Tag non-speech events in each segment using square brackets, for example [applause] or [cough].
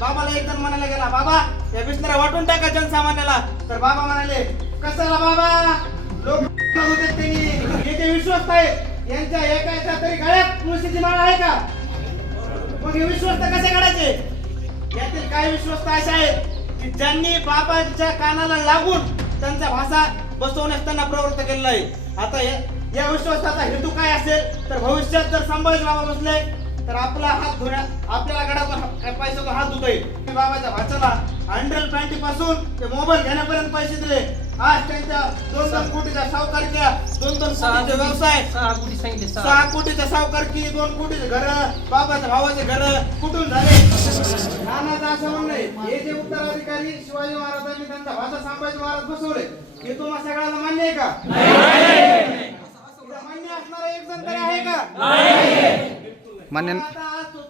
बाबाला एक जण म्हणायला गेला बाबा या बिस्लऱ्या वाटून टाका जनसामान्याला. तर बाबा म्हणाले कशाला बाबा? लोक [laughs] होते त्यांनी. हे जे विश्वस्त आहे यांच्या एकाच्या तरी गळ्यात तुळशीची माळ आहे का? मग हे विश्वस्त कसे काढायचे यातील काही विश्वस्त असे आहेत की ज्यांनी बाबाच्या कानाला लागून त्यांचा भाषा बसवण्यास त्यांना प्रवृत्त केलेला आहे. आता या विश्वासाचा हेतू काय असेल? तर भविष्यात जर संभाजी बाबा बसले तर आपला हात धुण्या आपल्याला गडातून हा- पैशातून हात धुता येईल. बाबाच्या भाच्याला हंड्रेड पॅन्टी पासून ते मोबाईल घेण्यापर्यंत पैसे दिले. आज त्यांच्या दोन दोन कोटीच्या सावकारच्या दोन दोन कोटीचे व्यवसाय. सहा कोटी सांगितले सहा. कोटीच्या सावकारकी दोन कोटीचे घर बाबाच्या भावाचे घर कुठून झाले? नानाचं असं म्हणणं हे जे उत्तराधिकारी शिवाजी महाराजांनी त्यांचा भाषा संभाजी महाराज बसवले हे तुम्हाला सगळ्यांना मान्य आहे का? मान्य असणारा एक जण तरी आहे का? मान्य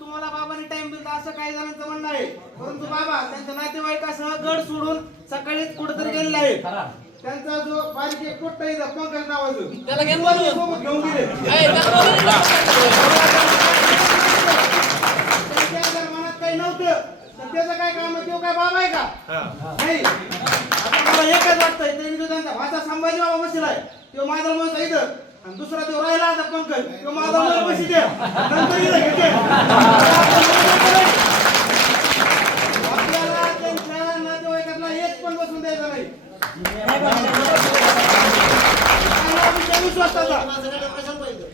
तुम्हाला बाबांनी टाइम दिला असं काही जणांचं म्हणणं आहे. परंतु बाबा त्यांच्या नातेवाईकासह गड सोडून सकाळीच कुठेतरी गेलेले आहेत. त्यांचा जो बारीक एक पोट्ट आहे पंकज नावाचं. त्याला घेऊन गेले. त्यांच्या मनात काही नव्हतं. तर त्याचं काय काम आहे? तो काय बाबा आहे का? नाही. आता मला एकच वाटतंय त्यांचा भाषा संभाजी बाबा बसलाय तो माझा मोठा इथं. आणि दुसरा तो राहिला आता पंकज. तो माझा मोठा बशी द्या नंतर इथं घेते. आपल्याला त्यांच्या नातेवाईकातला एक पण बसून द्यायचा नाही. हा विश्वासाचा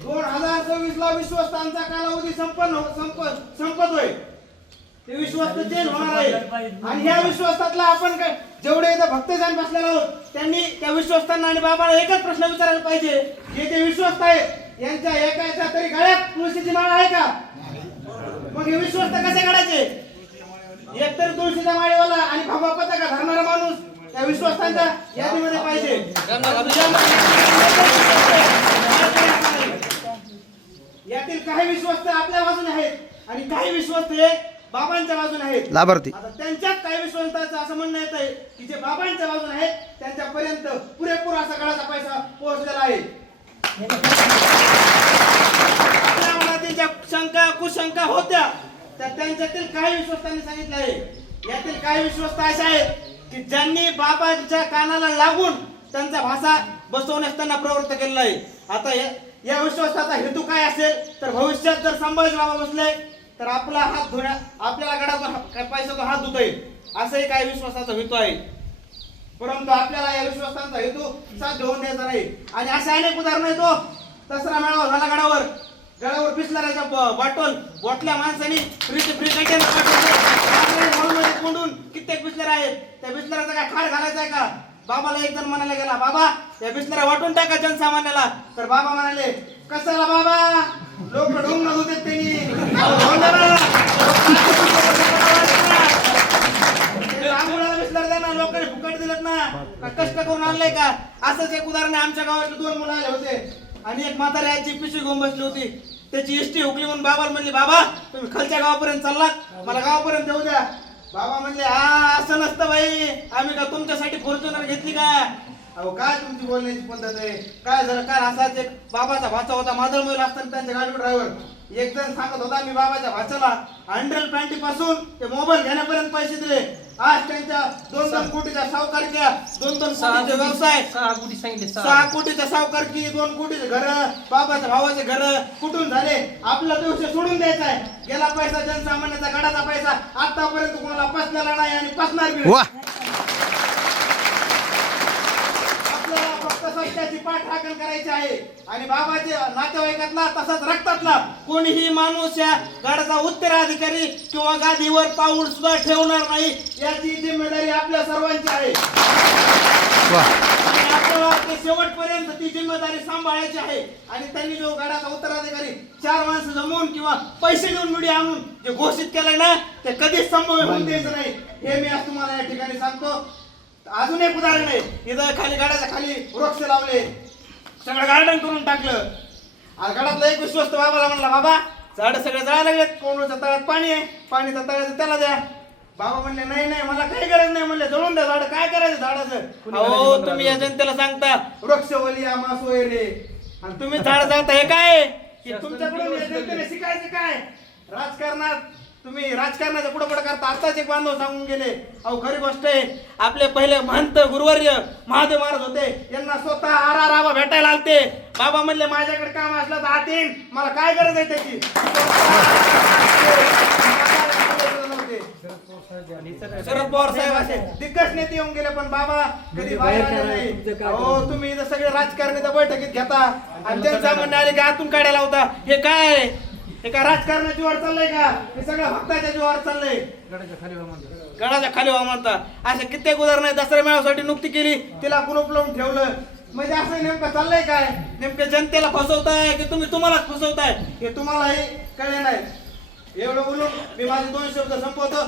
दोन हजार सव्वीस ला विश्वस्तांचा कालावधी संपन्न संप संपतोय ते विश्वस्त चेंज होणार आहे. आणि ह्या विश्वासातला आपण काय जेवढे इथं भक्तजन बसलेले आहोत त्यांनी त्या विश्वस्तांना आणि बाबाला एकच प्रश्न विचारायला पाहिजे. हे ते विश्वस्त आहेत यांच्या एकाच्या तरी गळ्यात तुळशीची माळ आहे का? मग हे विश्वस्त कसे काढायचे तर तुळशीचा माळेवाला आणि भगवा पताका धरणारा माणूस त्या विश्वस्तांच्या यादीमध्ये पाहिजे. यातील काही विश्वस्त आपल्या बाजूने आहेत आणि काही विश्वस्त हे बाबांच्या बाजूने आहेत. लाभार्थी. आता त्यांच्यात काही विश्वस्तांचं असं म्हणणं येत आहे की जे बाबांच्या बाजूने आहेत त्यांच्यापर्यंत पुरेपूर असा गडाचा पैसा पोहोचलेला आहे. आपल्या मनातील ज्या शंका कुशंका होत्या त्या त्यांच्यातील काही विश्वस्तांनी सांगितलं आहे. यातील काही विश्वस्त असे आहेत की ज्यांनी बाबांच्या कानाला लागून त्यांचा भाषा बसवण्यास त्यांना प्रवृत्त केलेला आहे. आता या- या विश्वासाचा हेतू काय असेल? तर भविष्यात जर संभाजी बाबा बसले तर आपला हात धुण्या आपल्याला गडाचा हा- काय हात धुता येईल. असंही काही विश्वासाचा हेतू आहे. परंतु आपल्याला या विश्वासांचा हेतू साध्य होऊन द्यायचा नाही. आणि असे अनेक उदाहरण येतो हो. तो दसरा मेळावा झाला गडावर. गडावर बिस्लराच्या बॉटल बॉटल्या माणसाने फ्री फ्रीज म्हणून म्हणजे कोंडून कित्येक बिस्लर आहेत. त्या बिस्लराचा काय खाड घालायचा आहे का? बाबाला एक जण म्हणायला गेला बाबा या बिस्लऱ्या वाटून टाका जनसामान्याला. तर बाबा म्हणाले कशाला बाबा? लोक ढोंग होते त्यांनी. लोकांनी फुकट दिलेत ना. कष्ट करून आणलंय का? असंच एक उदाहरण आमच्या गावातले दोन मुलं आले होते. आणि एक म्हातारी आईची पिशवी घेऊन बसली होती. त्याची इष्टी हुकली म्हणून बाबाला म्हणली बाबा तुम्ही खालच्या गावापर्यंत चाललात. मला गावापर्यंत देऊ द्या. बाबा म्हणले हा असं नसतं बाई. आम्ही का तुमच्यासाठी फॉर्च्युनर घेतली का? अहो काय तुमची बोलण्याची पद्धत आहे? काय झालं? काय असाच एक बाबाचा भाचा होता मादळ मैल असताना त्यांच्या गाडीवर ड्रायव्हर एक जण सांगत होता मी बाबाच्या भाच्याला हंड्रेड पॅन्टी पासून ते मोबाईल घेण्यापर्यंत पैसे दिले. आज त्यांच्या दोन दोन कोटीच्या सावकारक्या दोन दोन सहा कोटीचे व्यवसाय. कोटी- सहा कोटी सांगितले सहा. सहा कोटीच्या सावकारकी दोन कोटीचे घर बाबाच्या भावाचे घर कुठून झाले? आपला तो विषय सोडून द्यायचा आहे. गेला पैसा जनसामान्याचा गडाचा पैसा. आतापर्यंत कोणाला पसलेला नाही आणि पसणार बी नाही. वा आपल्याला फक्त पाठराखण करायची आहे. आणि बाबाच्या नातेवाईकातला तसाच रक्तातला कोणीही माणूस या गडाचा उत्तराधिकारी किंवा गादीवर पाऊल सुद्धा ठेवणार नाही याची जिम्मेदारी आपल्या सर्वांची आहे. शेवटपर्यंत ती जिम्मेदारी सांभाळायची आहे. आणि त्यांनी जो गडाचा उत्तराधिकारी चार माणसं जमवून किंवा पैसे देऊन मीडिया आणून जे घोषित केलंय ना ते कधीच संभव होऊन द्यायचं नाही. हे मी आज तुम्हाला या ठिकाणी सांगतो. अजून एक उदाहरण आहे. इथं खाली गडाच्या खाली वृक्ष लावले. सगळं गार्डन करून टाकलं. आज गडातला एक विश्वस्त बाबाला म्हणला बाबा झाड सगळे जळायला लागलेत. कोणच्या तळ्यात पाणी आहे. पाणी त्या तळ्याचं त्याला द्या. बाबा म्हणले नाही नाही मला काही गरज नाही. म्हणले जळून द्या झाड. काय करायचं झाडाचं? अहो तुम्ही या जनतेला सांगता. वृक्षवली आम्हा सोय रे आणि तुम्ही झाड जाता हे काय? हे तुमच्याकडून या जनतेने शिकायचं काय? राजकारणात तुम्ही राजकारणाच्या पुढे पुढे करता. आताच एक बांधव सांगून गेले. अहो खरी गोष्ट आहे. आपले पहिले महंत गुरुवर्य महादेव महाराज होते. यांना भेटायला आलते. बाबा म्हणले माझ्याकडे काम असलं तर येईन. मला काय गरज आहे त्याची? शरद पवार साहेब असे दिग्गज नेते येऊन गेले पण बाबा कधी बाहेर आले नाही. हो तुम्ही इथं सगळे राजकारणी तर बैठकीत घेता. आणि जनसामान्य आले की आतून काढायला होता. हे काय? हे काय राजकारणाच्या जीवावर चाललंय का? हे सगळं भक्ताच्या जीवावर चाललंय. गडाच्या खाली व्हा म्हणता अशा कित्येक उदाहरण आहे. दसऱ्या मेळासाठी नुकती केली. तिला कुलूप लावून ठेवलं. म्हणजे असं नेमकं चाललंय काय? नेमकं जनतेला फसवताय की तुम्ही तुम्हालाच फसवताय? हे तुम्हालाही कळे नाही. एवढं बोलून मी माझे दोन शब्द संपवतो.